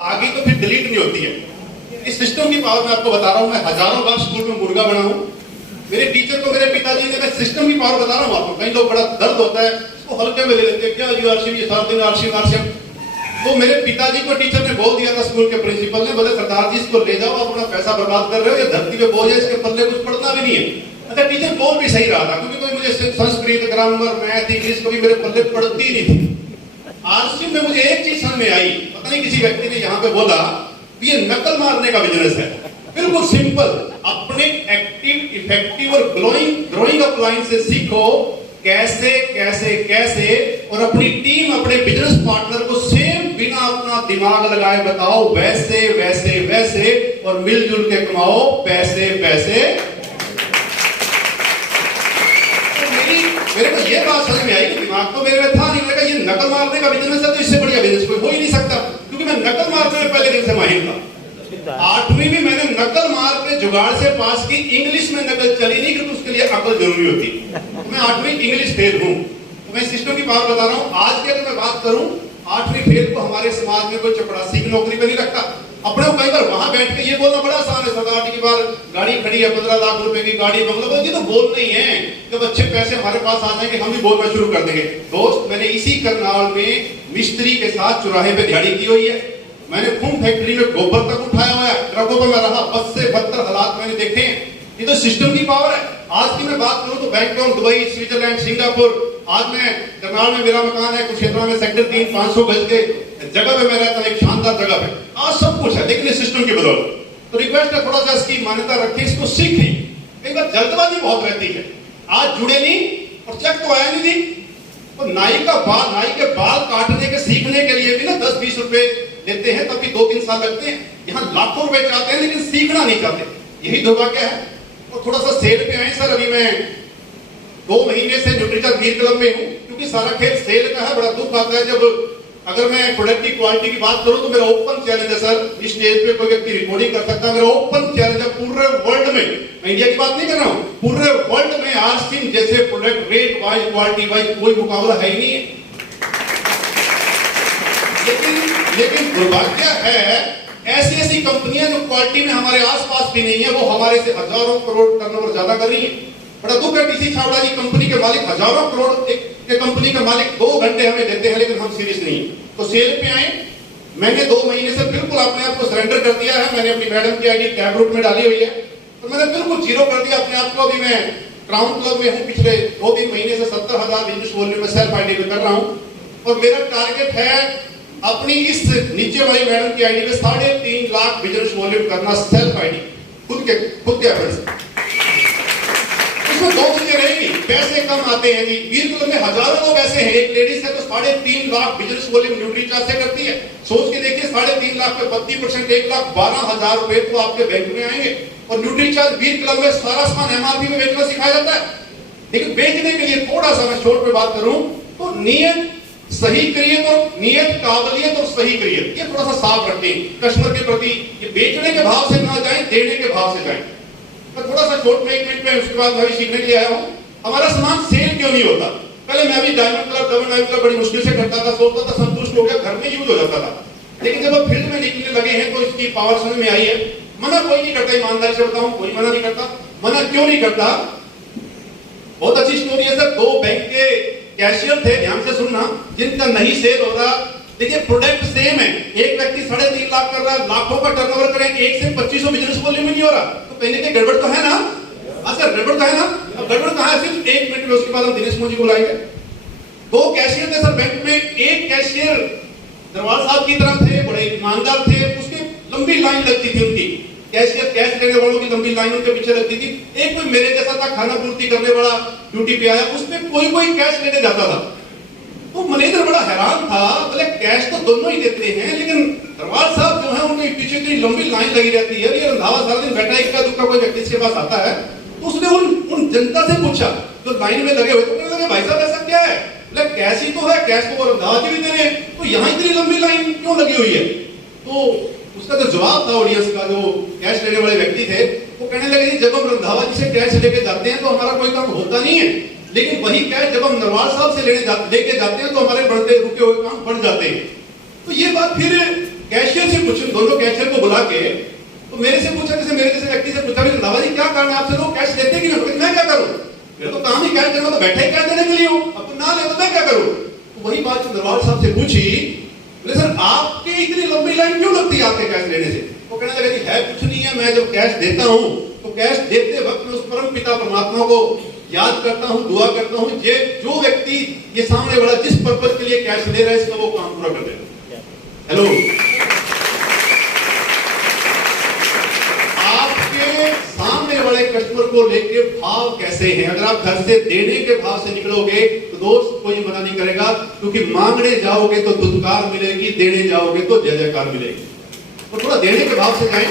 आगे तो फिर डिलीट नहीं होती है। इस सिस्टम की पावर मैं आपको बता रहा हूं। मैं हजारों बार स्कूल में मुर्गा बना हूं। मेरे टीचर को मेरे पिताजी ने, मैं सिस्टम की पावर बता रहा हूं आपको। कई लोग बड़ा दर्द होता है, इसको हल्के में ले लेते हैं, क्या यू आरसीएम, ये सारा दिन आरसीएम आरसीएम। तो मेरे पिताजी को टीचर ने बोल दिया था, स्कूल के प्रिंसिपल ने, बोले सरदार जी इसको ले जाओ, आप अपना पैसा बर्बाद कर रहे हो, ये धरती पे बोझ है, इसके पल्ले कुछ पड़ना भी नहीं है। अच्छा, टीचर बोल भी सही रहा था, क्योंकि कोई मुझे संस्कृत, ग्रामर, मैथ, इंग्लिश कभी मेरे पल्ले पड़ती नहीं थी। आरसीएम में मुझे एक चीज समझ में आई, पता नहीं किसी व्यक्ति ने यहाँ पे बोला, ये नकल मारने का बिजनेस है। बिल्कुल सिंपल, अपने एक्टिव, इफेक्टिव और ग्रोइंग अपलाइन से सीखो कैसे कैसे कैसे, और अपनी टीम, अपने बिजनेस पार्टनर को सेम बिना अपना दिमाग लगाए बताओ वैसे वैसे वैसे, और मिलजुल के कमाओ पैसे पैसे। तो मेरे को ये बात समझ में आई कि दिमाग तो मेरे में था नहीं, लगा ये नकल मारने का बिजनेस है, तो इससे बढ़िया बिजनेस कोई हो ही नहीं सकता, क्योंकि मैं नकल मारने में पहले दिन से माहिर था। 8वीं में मैंने नकल मार के जुगाड़ से पास की। इंग्लिश में नकल चली नहीं, क्योंकि उसके लिए अकल जरूरी होती। तो मैं 8वीं इंग्लिश फेल हूं। तो मैं सिस्टम की बात बता रहा हूं। आज के अगर मैं बात करूं, 8वीं फेल को हमारे समाज में कोई चपरासी की नौकरी पे नहीं रखता। अपने कई बार वहां बैठ के ये बोलना बड़ा आसान है, सरदार जी की बार गाड़ी खड़ी है, 15 लाख रुपए की गाड़ी, बंगला, ये तो बोल नहीं है। जब अच्छे पैसे हमारे पास आ जाएंगे, हम भी बोलना शुरू कर देंगे। दोस्त, मैंने इसी करनाल में मिस्त्री के साथ चौराहे पे दिहाड़ी की हुई है। मैंने खून फैक्ट्री में गोबर तक उठाया हुआ है, ट्रकों पर मैं रहा, बस से बदतर हालात मैंने देखे हैं। ये तो सिस्टम की पावर है। आज की मैं बात करूं तो बैंकॉक, दुबई, स्विट्जरलैंड, सिंगापुर, आज मैं करनाल में मेरा मकान है, कुरुक्षेत्र में सेक्टर 3 500 गज के जगह पे मैं रहता हूं, एक शानदार जगह पे। आज सब कुछ है, लेकिन सिस्टम की बदौलत। तो रिक्वेस्ट है, थोड़ा सा इसकी मान्यता रखें, इसको सीखें। कई बार जल्दबाजी बहुत रहती है, आज जुड़े नहीं और चेक तो आया नहीं थी। तो नाई के बाल काटने के सीखने के लिए भी ना 10-20 रुपए लेते हैं, तब भी 2-3 साल लगते हैं। यहाँ लाखों रुपए चाहते हैं, लेकिन सीखना नहीं चाहते। यही दुर्भाग्य है। और थोड़ा सा सेल पे आए सर, अभी मैं 2 महीने से न्यूट्रीचर वीर क्लब में हूँ, क्योंकि सारा खेल सेल का है। बड़ा दुख आता है जब, अगर मैं प्रोडक्ट की क्वालिटी की बात करूं तो मेरा ओपन चैलेंज है सर, इस स्टेज पे कोई व्यक्ति रिकॉर्डिंग कर सकता है। मेरा ओपन चैलेंज है पूरे वर्ल्ड में, मैं इंडिया की बात नहीं कर रहा हूं, पूरे वर्ल्ड में आरसीएम जैसे product rate wise, quality wise कोई मुकाबला है ही नहीं है। लेकिन दुर्भाग्य है, ऐसी कंपनियां जो क्वालिटी में हमारे आसपास भी नहीं है, वो हमारे से हजारों करोड़ टर्नओवर ज्यादा कर रही है। बड़ा दुख है, टीसी छाबड़ा जी कंपनी के मालिक हजारों करोड़ के कंपनी का मालिक 2 घंटे हमें देते हैं, लेकिन हम सीरियस नहीं। तो सेल पे आए, मैंने 2 महीने से बिल्कुल अपने आप को सरेंडर कर दिया है। मैंने अपनी मैडम की आईडी कैब रूट में डाली हुई है, तो मैंने बिल्कुल जीरो कर दिया अपने आप को। अभी मैं क्राउन क्लब में हूँ, पिछले 2-3 महीने से 70,000 बिजनेस वॉल्यूम में सेल्फ आईडी पे कर रहा हूँ। और मेरा टारगेट है अपनी इस नीचे वाली मैडम की आईडी में 3.5 लाख बिजनेस वॉल्यूम करना, सेल्फ आईडी, खुद के एफर्ट्स। इसमें 2 चीजें रहेगी, पैसे कम आते हैं जी। वीर क्लब में हजारों लोग ऐसे हैं, एक लेडीज है तो 3.5 लाख बिजनेस वॉल्यूम न्यूट्रीचार्ज से करती है। सोच के देखिए, 3.5 लाख पे 32%, 1,12,000 रुपए तो आपके बैंक में आएंगे। और न्यूट्रीचार्ज वीर क्लब में सारा सामान एमआरपी में बेचना सिखाया जाता है। लेकिन बेचने के लिए थोड़ा सा मैं शॉर्ट पे बात करूं तो नियत सही करिए, तो नियत, काबिलियत और सही करिए, ये थोड़ा सा साफ रखें कस्टमर के प्रति। ये बेचने के भाव से ना जाए, देने के भाव से जाए। मैं थोड़ा सा शॉर्ट में 1 मिनट में, उसके बाद मैं भी सीखने के लिए आया हूँ। हमारा सामान सेल क्यों नहीं होता? पहले मैं भी diamond club, double diamond club बड़ी मुश्किल से करता था, सोचता था संतुष्ट हो गया, घर में यूज हो जाता था। लेकिन जब हम फील्ड में निकलने लगे हैं तो इसकी पावर समझ में आई है। मना कोई नहीं करता, ईमानदारी से बताऊं, कोई मना नहीं करता। मना क्यों नहीं करता? बहुत अच्छी स्टोरी है सर। 2 बैंक के कैशियर थे, ध्यान से सुनना, जिनका नहीं सेल हो रहा। देखिए, प्रोडक्ट सेम है, एक व्यक्ति 3.5 लाख कर रहा है, लाखों का टर्नओवर करें, 1 से 2500 बिजनेस वॉल्यूम नहीं हो रहा, तो कहीं ना कहीं गड़बड़ तो है ना? हाँ सर, गड़बड़ तो है ना? अब गड़बड़ कहाँ है? सिर्फ 1 मिनट में, उसके बाद हम दिनेश मोदी को लाएंगे। 2 कैशियर थे सर बैंक में। एक कैशियर दरबार साहब की तरह थे, बड़े ईमानदार थे, उसकी लंबी लाइन लगती थी उनकी। कैशियर, कैश लेने वालों की लंबी लाइन उनके पीछे लगती थी। एक कोई मेरे जैसा था, खाना पूर्ति करने वाला, ड्यूटी पे आया, उसमें कोई कैश लेने जाता था। तो मैनेजर बड़ा हैरान था, बोले कैश तो दोनों ही देते हैं, लेकिन दरबार साहब जो है उनके पीछे इतनी लंबी लाइन लगी रहती है। ये रंधावा सारा दिन बैठा, इक्का दुक्का कोई व्यक्ति इसके पास आता है, तो उसने उन जनता से पूछा जो लाइन में लगे हुए, तो कहने लगे, भाई साहब ऐसा क्या है? बोले कैश ही तो है, कैश तो वो रंधावा जी भी दे रहे हैं, तो यहाँ इतनी लंबी लाइन क्यों लगी हुई है? तो उसका जो जवाब था ऑडियंस का, जो कैश लेने वाले व्यक्ति थे, वो कहने लगे, जब हम रंधावा जी से कैश लेके जाते हैं तो हमारा कोई काम होता नहीं है, लेकिन वही कैश जब हम नरवाल साहब से लेके जाते हैं तो हमारे बढ़ते रुके हुए काम बढ़ जाते हैं। तो ये बात फिर कैशियर से पूछूं, दोनों कैशियर को बुला के, तो मेरे से पूछा, जैसे मेरे जैसे व्यक्ति से पूछा भी रंधावा जी क्या कारण है आपसे लोग कैश लेते कि नहीं? मैं क्या करूं, मेरा तो काम ही कैश देना, तो बैठे ही कैश देने के लिए हूं, अब तो ना ले तो मैं क्या करूं? तो वही बात चंद्रवाल साहब से पूछी, बोले सर आपकी इतनी लंबी लाइन क्यों लगती है आपके कैश लेने से? वो कहने लगे जी है कुछ नहीं है, मैं जब कैश देता हूं तो कैश देते वक्त मैं उस परम पिता परमात्मा को याद करता हूं, दुआ करता हूं, ये जो व्यक्ति ये सामने वाला जिस पर्पज के लिए कैश ले रहा है इसका वो काम पूरा कर देगा। हेलो, आपके सामने वाले कस्टमर को लेके भाव कैसे हैं? अगर आप घर से देने के भाव से निकलोगे तो दोस्त कोई मना नहीं करेगा, क्योंकि मांगने जाओगे तो धुतकार मिलेगी, देने जाओगे तो जय जयकार मिलेगी। तो थोड़ा देने के भाव से जाएं।